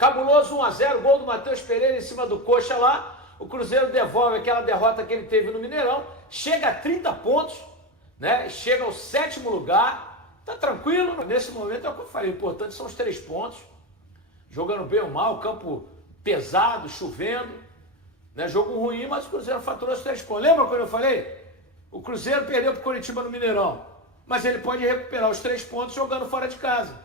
Cabuloso 1-0, gol do Matheus Pereira em cima do Coxa lá. O Cruzeiro devolve aquela derrota que ele teve no Mineirão. Chega a 30 pontos, né? Chega ao 7º lugar. Tá tranquilo. Nesse momento é o que eu falei. O importante são os 3 pontos. Jogando bem ou mal, campo pesado, chovendo. Né? Jogo ruim, mas o Cruzeiro faturou os 3 pontos. Lembra quando eu falei? O Cruzeiro perdeu para o Coritiba no Mineirão. Mas ele pode recuperar os 3 pontos jogando fora de casa.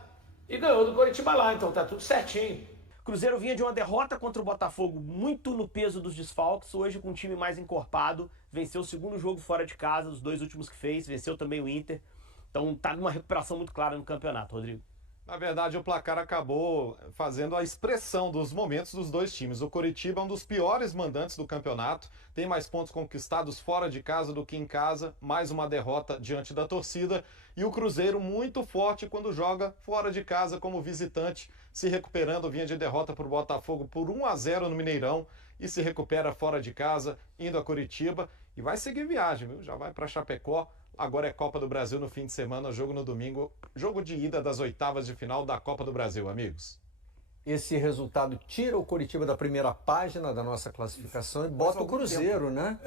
E ganhou do Coritiba lá, então tá tudo certinho. Cruzeiro vinha de uma derrota contra o Botafogo muito no peso dos desfalques, hoje com um time mais encorpado, venceu o 2º jogo fora de casa, os 2 últimos que fez, venceu também o Inter, então tá numa recuperação muito clara no campeonato, Rodrigo. Na verdade, o placar acabou fazendo a expressão dos momentos dos 2 times. O Coritiba é um dos piores mandantes do campeonato, tem mais pontos conquistados fora de casa do que em casa, mais uma derrota diante da torcida. E o Cruzeiro muito forte quando joga fora de casa como visitante, se recuperando, vinha de derrota para o Botafogo por 1-0 no Mineirão e se recupera fora de casa, indo a Coritiba e vai seguir viagem, viu? Já vai para Chapecó. Agora é Copa do Brasil no fim de semana, jogo no domingo, jogo de ida das 8ª de final da Copa do Brasil, amigos. Esse resultado tira o Coritiba da primeira página da nossa classificação e bota o Cruzeiro, né?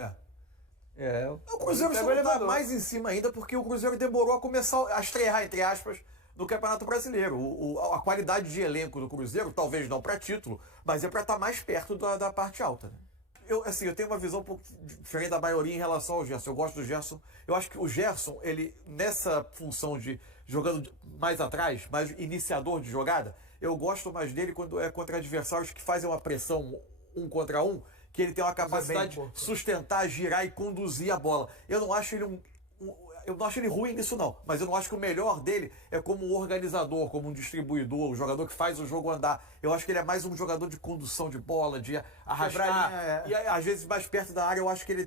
O Cruzeiro só está mais em cima ainda porque o Cruzeiro demorou a começar a estrear, entre aspas, no Campeonato Brasileiro. A qualidade de elenco do Cruzeiro, talvez não para título, mas é para estar mais perto da parte alta, né? Eu tenho uma visão um pouco diferente da maioria em relação ao Gerson. Eu gosto do Gerson. Eu acho que o Gerson, ele, nessa função de jogando mais atrás, mais iniciador de jogada, eu gosto mais dele quando é contra adversários que fazem uma pressão 1 contra 1, que ele tem uma capacidade de sustentar, girar e conduzir a bola. Eu não acho ele eu não acho ele ruim nisso não, mas eu não acho que o melhor dele é como um organizador, como um distribuidor, um jogador que faz o jogo andar. Eu acho que ele é mais um jogador de condução de bola, de arrastar, e às vezes mais perto da área eu acho que ele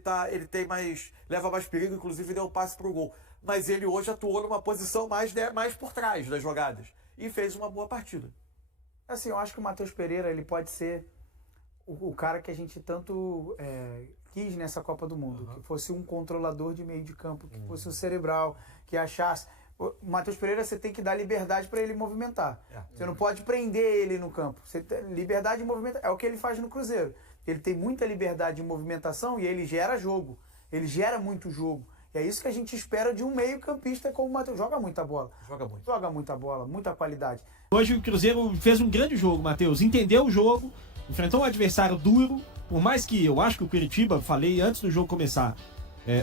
tem mais, leva mais perigo, inclusive deu um passe pro gol. Mas ele hoje atuou numa posição mais por trás das jogadas e fez uma boa partida. Assim, eu acho que o Matheus Pereira, ele pode ser o cara que a gente tanto quis nessa Copa do Mundo, que fosse um controlador de meio de campo, que fosse um cerebral, que achasse... O Matheus Pereira, você tem que dar liberdade para ele movimentar. Você não pode prender ele no campo. Liberdade de movimento é o que ele faz no Cruzeiro. Ele tem muita liberdade de movimentação e ele gera jogo. Ele gera muito jogo. E é isso que a gente espera de um meio-campista como o Matheus. Joga muita bola. Joga muita bola, muita qualidade. Hoje o Cruzeiro fez um grande jogo, Matheus. Entendeu o jogo, enfrentou um adversário duro. Por mais que eu acho que o Curitiba, falei antes do jogo começar,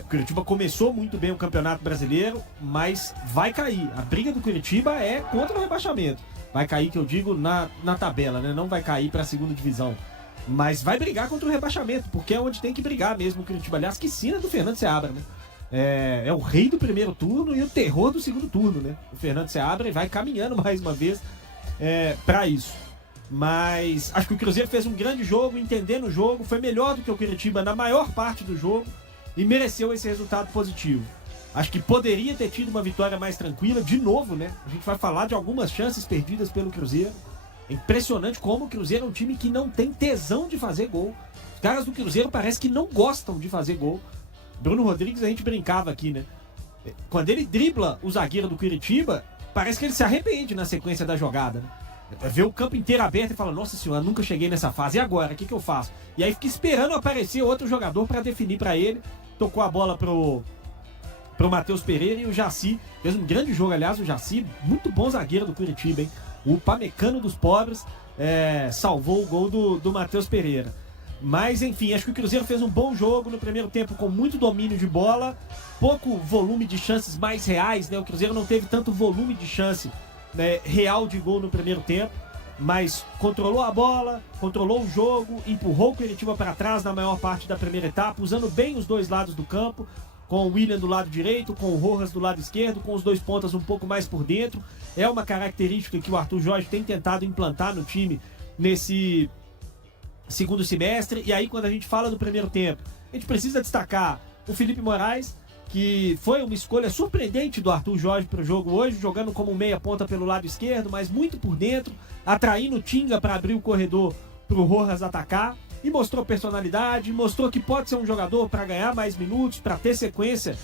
o Curitiba começou muito bem o Campeonato Brasileiro, mas vai cair. A briga do Curitiba é contra o rebaixamento. Vai cair, que eu digo, na tabela, né? Não vai cair para a 2ª divisão. Mas vai brigar contra o rebaixamento, porque é onde tem que brigar mesmo o Curitiba. Aliás, que sina do Fernando Seabra, né? É o rei do primeiro turno e o terror do segundo turno, né? O Fernando Seabra vai caminhando mais uma vez para isso. Mas acho que o Cruzeiro fez um grande jogo, entendendo o jogo, foi melhor do que o Curitiba na maior parte do jogo e mereceu esse resultado positivo. Acho que poderia ter tido uma vitória mais tranquila, de novo, né? A gente vai falar de algumas chances perdidas pelo Cruzeiro. É impressionante como o Cruzeiro é um time que não tem tesão de fazer gol. Os caras do Cruzeiro parece que não gostam de fazer gol. Bruno Rodrigues, a gente brincava aqui, né? Quando ele dribla o zagueiro do Curitiba, parece que ele se arrepende na sequência da jogada, né? Vê o campo inteiro aberto e fala, nossa senhora, nunca cheguei nessa fase, e agora? O que eu faço? E aí fica esperando aparecer outro jogador para definir para ele. Tocou a bola pro Matheus Pereira e o Jaci fez um grande jogo, aliás, o Jaci, muito bom zagueiro do Curitiba, hein? O pamecano dos pobres salvou o gol do Matheus Pereira. Mas, enfim, acho que o Cruzeiro fez um bom jogo no primeiro tempo, com muito domínio de bola, pouco volume de chances mais reais, né? O Cruzeiro não teve tanto volume de chance, né, real de gol no primeiro tempo, mas controlou a bola, controlou o jogo, empurrou o Curitiba para trás na maior parte da primeira etapa, usando bem os dois lados do campo, com o William do lado direito, com o Rojas do lado esquerdo, com os 2 pontas um pouco mais por dentro. É uma característica que o Arthur Jorge tem tentado implantar no time nesse segundo semestre. E aí, quando a gente fala do primeiro tempo, a gente precisa destacar o Felipe Moraes, que foi uma escolha surpreendente do Arthur Jorge para o jogo hoje, jogando como meia ponta pelo lado esquerdo, mas muito por dentro, atraindo o Tinga para abrir o corredor para o Rojas atacar, e mostrou personalidade, mostrou que pode ser um jogador para ganhar mais minutos, para ter sequência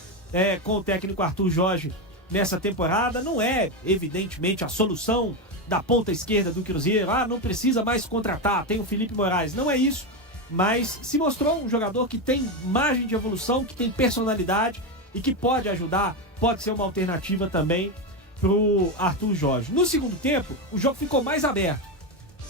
com o técnico Arthur Jorge nessa temporada. Não é, evidentemente, a solução da ponta esquerda do Cruzeiro, não precisa mais contratar, tem o Felipe Moraes. Não é isso, mas se mostrou um jogador que tem margem de evolução, que tem personalidade e que pode ajudar, pode ser uma alternativa também pro Arthur Jorge. No segundo tempo, o jogo ficou mais aberto.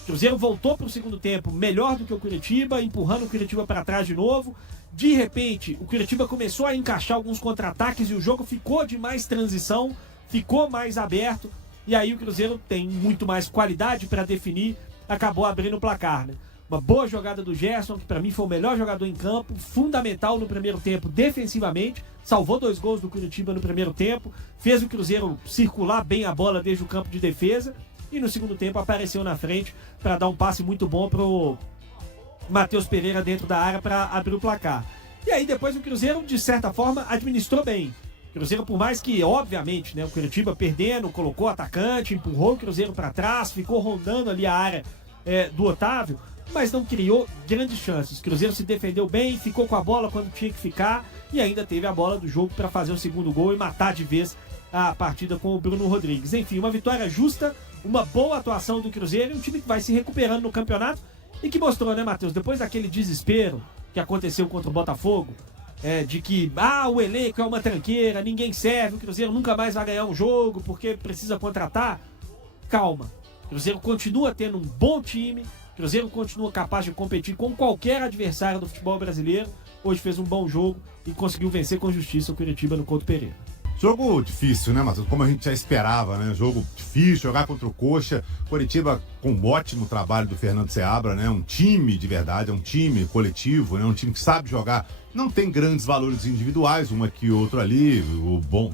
O Cruzeiro voltou pro segundo tempo melhor do que o Curitiba, empurrando o Curitiba para trás de novo. De repente, o Curitiba começou a encaixar alguns contra-ataques e o jogo ficou de mais transição, ficou mais aberto. E aí o Cruzeiro tem muito mais qualidade para definir, acabou abrindo o placar, né? Uma boa jogada do Gerson, que para mim foi o melhor jogador em campo, fundamental no primeiro tempo defensivamente, salvou 2 gols do Curitiba no primeiro tempo, fez o Cruzeiro circular bem a bola desde o campo de defesa e no segundo tempo apareceu na frente para dar um passe muito bom pro Matheus Pereira dentro da área para abrir o placar. E aí depois o Cruzeiro, de certa forma, administrou bem. O Cruzeiro, por mais que, obviamente, né, o Curitiba perdendo, colocou atacante, empurrou o Cruzeiro para trás, ficou rondando ali a área do Otávio, mas não criou grandes chances. O Cruzeiro se defendeu bem, ficou com a bola quando tinha que ficar e ainda teve a bola do jogo para fazer o segundo gol e matar de vez a partida com o Bruno Rodrigues. Enfim, uma vitória justa, uma boa atuação do Cruzeiro e um time que vai se recuperando no campeonato e que mostrou, né, Matheus, depois daquele desespero que aconteceu contra o Botafogo, de que o elenco é uma tranqueira, ninguém serve, o Cruzeiro nunca mais vai ganhar um jogo porque precisa contratar. Calma, o Cruzeiro continua tendo um bom time, o Cruzeiro continua capaz de competir com qualquer adversário do futebol brasileiro. Hoje fez um bom jogo e conseguiu vencer com justiça o Curitiba no Couto Pereira. Jogo difícil, né, Matheus? Como a gente já esperava, né? Jogo difícil, jogar contra o Coxa. Curitiba com um ótimo trabalho do Fernando Seabra, né? Um time de verdade, é um time coletivo, né? Um time que sabe jogar. Não tem grandes valores individuais, um aqui e outro ali,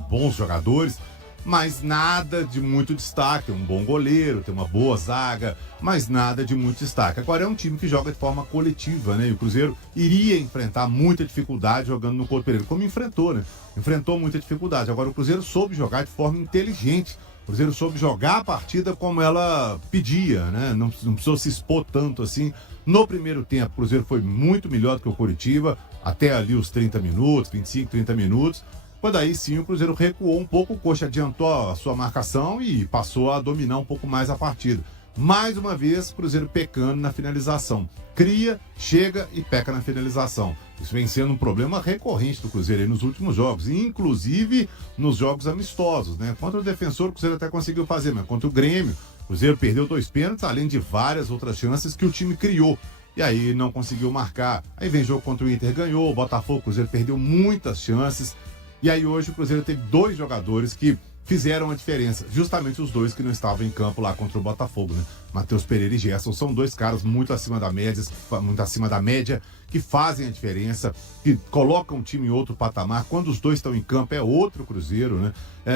bons jogadores, mas nada de muito destaque. Um bom goleiro, tem uma boa zaga, mas nada de muito destaque. Agora é um time que joga de forma coletiva, né? E o Cruzeiro iria enfrentar muita dificuldade jogando no Couto Pereira, como enfrentou, né? Enfrentou muita dificuldade. Agora o Cruzeiro soube jogar de forma inteligente. O Cruzeiro soube jogar a partida como ela pedia, né? Não precisou se expor tanto assim. No primeiro tempo, o Cruzeiro foi muito melhor do que o Curitiba, até ali os 30 minutos, 25, 30 minutos. Quando aí sim o Cruzeiro recuou um pouco, o Coxa adiantou a sua marcação e passou a dominar um pouco mais a partida. Mais uma vez, o Cruzeiro pecando na finalização. Cria, chega e peca na finalização. Isso vem sendo um problema recorrente do Cruzeiro aí nos últimos jogos, inclusive nos jogos amistosos, né? Contra o Defensor, o Cruzeiro até conseguiu fazer, mas contra o Grêmio, o Cruzeiro perdeu 2 pênaltis, além de várias outras chances que o time criou. E aí não conseguiu marcar. Aí vem jogo contra o Inter, ganhou, o Botafogo, o Cruzeiro perdeu muitas chances. E aí hoje o Cruzeiro teve 2 jogadores que fizeram a diferença, justamente os 2 que não estavam em campo lá contra o Botafogo, né? Matheus Pereira e Gerson são 2 caras muito acima da média, que fazem a diferença, que colocam o time em outro patamar. Quando os 2 estão em campo é outro Cruzeiro, né?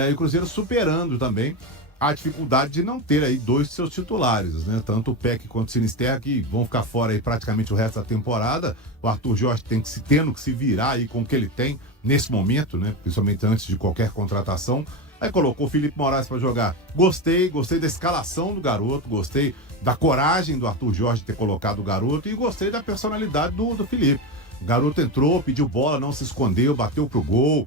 E o Cruzeiro superando também a dificuldade de não ter aí 2 de seus titulares, né? Tanto o Peck quanto o Sinisterra, que vão ficar fora aí praticamente o resto da temporada. O Arthur Jorge tendo que se virar aí com o que ele tem nesse momento, né? Principalmente antes de qualquer contratação. Aí colocou o Felipe Moraes para jogar. Gostei da escalação do garoto, gostei da coragem do Arthur Jorge de ter colocado o garoto e gostei da personalidade do Felipe. O garoto entrou, pediu bola, não se escondeu, bateu pro gol,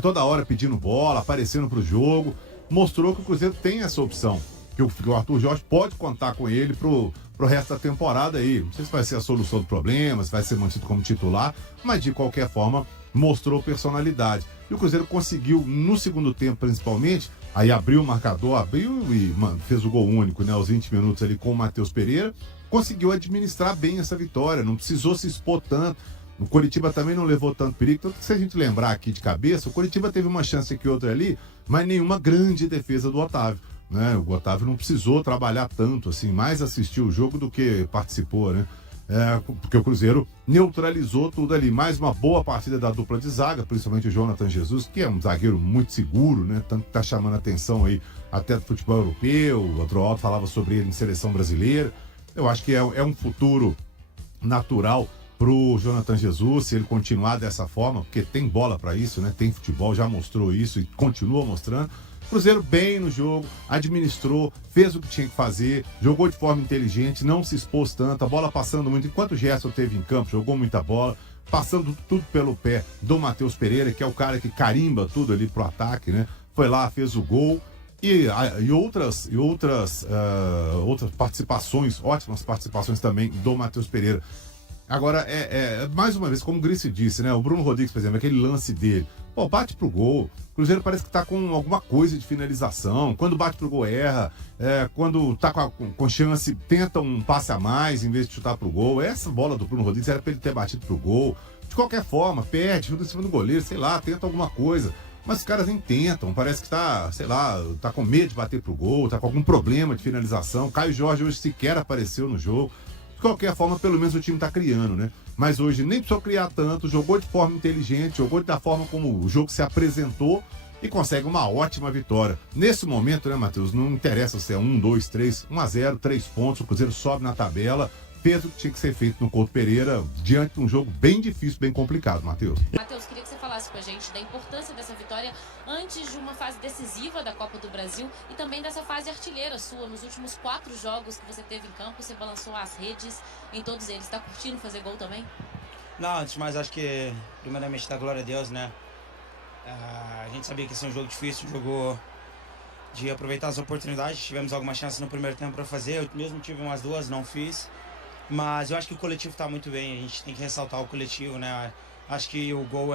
toda hora pedindo bola, aparecendo pro jogo. Mostrou que o Cruzeiro tem essa opção, que o Arthur Jorge pode contar com ele pro resto da temporada aí. Não sei se vai ser a solução do problema, se vai ser mantido como titular, mas de qualquer forma mostrou personalidade. E o Cruzeiro conseguiu, no segundo tempo principalmente, aí abriu o marcador, e fez o gol único, né, aos 20 minutos ali com o Matheus Pereira, conseguiu administrar bem essa vitória, não precisou se expor tanto. O Coritiba também não levou tanto perigo, tanto que se a gente lembrar aqui de cabeça, o Coritiba teve uma chance aqui outra ali, mas nenhuma grande defesa do Otávio, né? O Otávio não precisou trabalhar tanto, assim, mais assistiu o jogo do que participou, né? Porque o Cruzeiro neutralizou tudo ali. Mais uma boa partida da dupla de zaga, principalmente o Jonathan Jesus, que é um zagueiro muito seguro, né? Tanto que tá chamando a atenção aí até do futebol europeu. O Adroaldo falava sobre ele em seleção brasileira. Eu acho que é um futuro natural pro Jonathan Jesus, se ele continuar dessa forma, porque tem bola para isso, né? Tem futebol, já mostrou isso e continua mostrando. Cruzeiro bem no jogo, administrou, fez o que tinha que fazer, jogou de forma inteligente, não se expôs tanto, a bola passando muito. Enquanto o Gerson esteve em campo, jogou muita bola, passando tudo pelo pé do Matheus Pereira, que é o cara que carimba tudo ali pro ataque, né? Foi lá, fez o gol. E outras participações, ótimas participações também do Matheus Pereira. Agora, mais uma vez, como o Grice disse, né? O Bruno Rodrigues, por exemplo, aquele lance dele, pô, bate pro gol. O Cruzeiro parece que tá com alguma coisa de finalização. Quando bate pro gol, erra. Quando tá com chance, tenta um passe a mais em vez de chutar pro gol. Essa bola do Bruno Rodrigues era pra ele ter batido pro gol. De qualquer forma, perde, chuta em cima do goleiro, sei lá, tenta alguma coisa. Mas os caras nem tentam, parece que tá, sei lá, tá com medo de bater pro gol, tá com algum problema de finalização. Caio Jorge hoje sequer apareceu no jogo. De qualquer forma, pelo menos o time tá criando, né? Mas hoje nem precisou criar tanto, jogou de forma inteligente, jogou da forma como o jogo se apresentou e consegue uma ótima vitória. Nesse momento, né, Matheus, não interessa se é 1, 2, 3, 1-0, 3 pontos, o Cruzeiro sobe na tabela. Fez o que tinha que ser feito no Couto Pereira, diante de um jogo bem difícil, bem complicado, Matheus. Matheus, queria que você falasse com a gente da importância dessa vitória antes de uma fase decisiva da Copa do Brasil e também dessa fase artilheira sua. Nos últimos 4 jogos que você teve em campo, você balançou as redes em todos eles. Tá curtindo fazer gol também? Não, antes de mais, acho que primeiramente dá glória a Deus, né? A gente sabia que ia ser um jogo difícil, um jogo de aproveitar as oportunidades. Tivemos alguma chance no primeiro tempo para fazer, eu mesmo tive umas 2, não fiz. Mas eu acho que o coletivo está muito bem, a gente tem que ressaltar o coletivo, né? Acho que o gol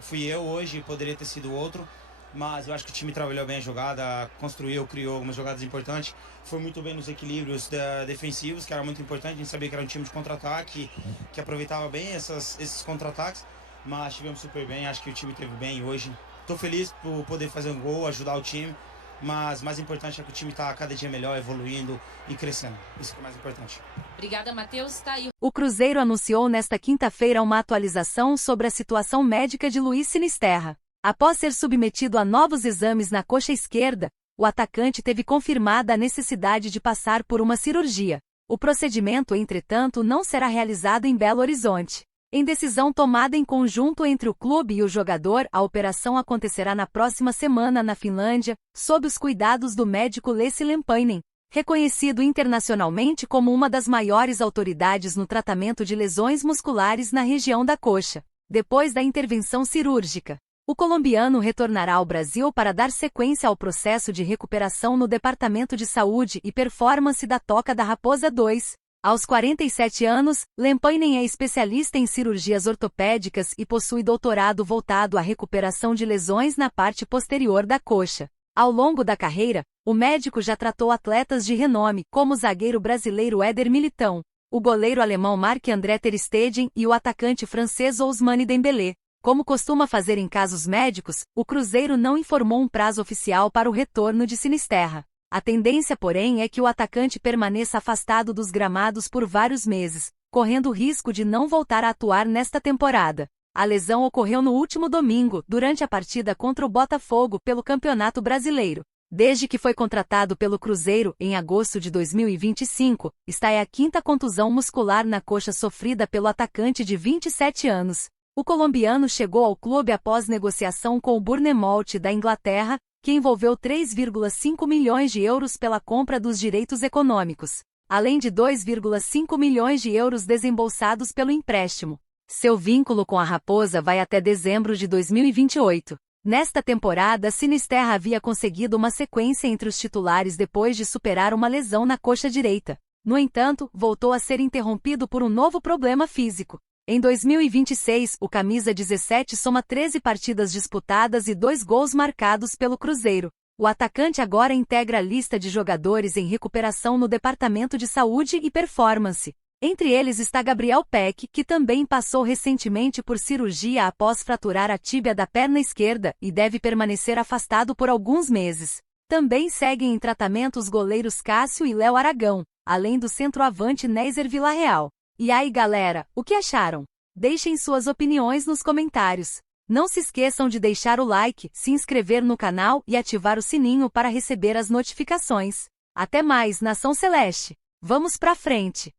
fui eu hoje, poderia ter sido outro, mas eu acho que o time trabalhou bem a jogada, construiu, criou algumas jogadas importantes, foi muito bem nos equilíbrios defensivos, que era muito importante, a gente sabia que era um time de contra-ataque, que aproveitava bem esses contra-ataques, mas estivemos super bem, acho que o time esteve bem hoje. Estou feliz por poder fazer um gol, ajudar o time. Mas mais importante é que o time está cada dia melhor, evoluindo e crescendo. Isso que é mais importante. Obrigada, Matheus. Tá aí. O Cruzeiro anunciou nesta quinta-feira uma atualização sobre a situação médica de Luiz Sinisterra. Após ser submetido a novos exames na coxa esquerda, o atacante teve confirmada a necessidade de passar por uma cirurgia. O procedimento, entretanto, não será realizado em Belo Horizonte. Em decisão tomada em conjunto entre o clube e o jogador, a operação acontecerá na próxima semana na Finlândia, sob os cuidados do médico Lasse Lempainen, reconhecido internacionalmente como uma das maiores autoridades no tratamento de lesões musculares na região da coxa. Depois da intervenção cirúrgica, o colombiano retornará ao Brasil para dar sequência ao processo de recuperação no Departamento de Saúde e Performance da Toca da Raposa 2. Aos 47 anos, Lempainen é especialista em cirurgias ortopédicas e possui doutorado voltado à recuperação de lesões na parte posterior da coxa. Ao longo da carreira, o médico já tratou atletas de renome, como o zagueiro brasileiro Éder Militão, o goleiro alemão Marc-André ter Stegen e o atacante francês Ousmane Dembélé. Como costuma fazer em casos médicos, o Cruzeiro não informou um prazo oficial para o retorno de Sinisterra. A tendência, porém, é que o atacante permaneça afastado dos gramados por vários meses, correndo o risco de não voltar a atuar nesta temporada. A lesão ocorreu no último domingo, durante a partida contra o Botafogo pelo Campeonato Brasileiro. Desde que foi contratado pelo Cruzeiro, em agosto de 2025, esta é a 5ª contusão muscular na coxa sofrida pelo atacante de 27 anos. O colombiano chegou ao clube após negociação com o Bournemouth da Inglaterra, que envolveu 3,5 milhões de euros pela compra dos direitos econômicos, além de 2,5 milhões de euros desembolsados pelo empréstimo. Seu vínculo com a Raposa vai até dezembro de 2028. Nesta temporada, Sinisterra havia conseguido uma sequência entre os titulares depois de superar uma lesão na coxa direita. No entanto, voltou a ser interrompido por um novo problema físico. Em 2026, o camisa 17 soma 13 partidas disputadas e 2 gols marcados pelo Cruzeiro. O atacante agora integra a lista de jogadores em recuperação no Departamento de Saúde e Performance. Entre eles está Gabriel Peck, que também passou recentemente por cirurgia após fraturar a tíbia da perna esquerda e deve permanecer afastado por alguns meses. Também seguem em tratamento os goleiros Cássio e Léo Aragão, além do centroavante Nézer Villarreal. E aí, galera, o que acharam? Deixem suas opiniões nos comentários. Não se esqueçam de deixar o like, se inscrever no canal e ativar o sininho para receber as notificações. Até mais, Nação Celeste! Vamos pra frente!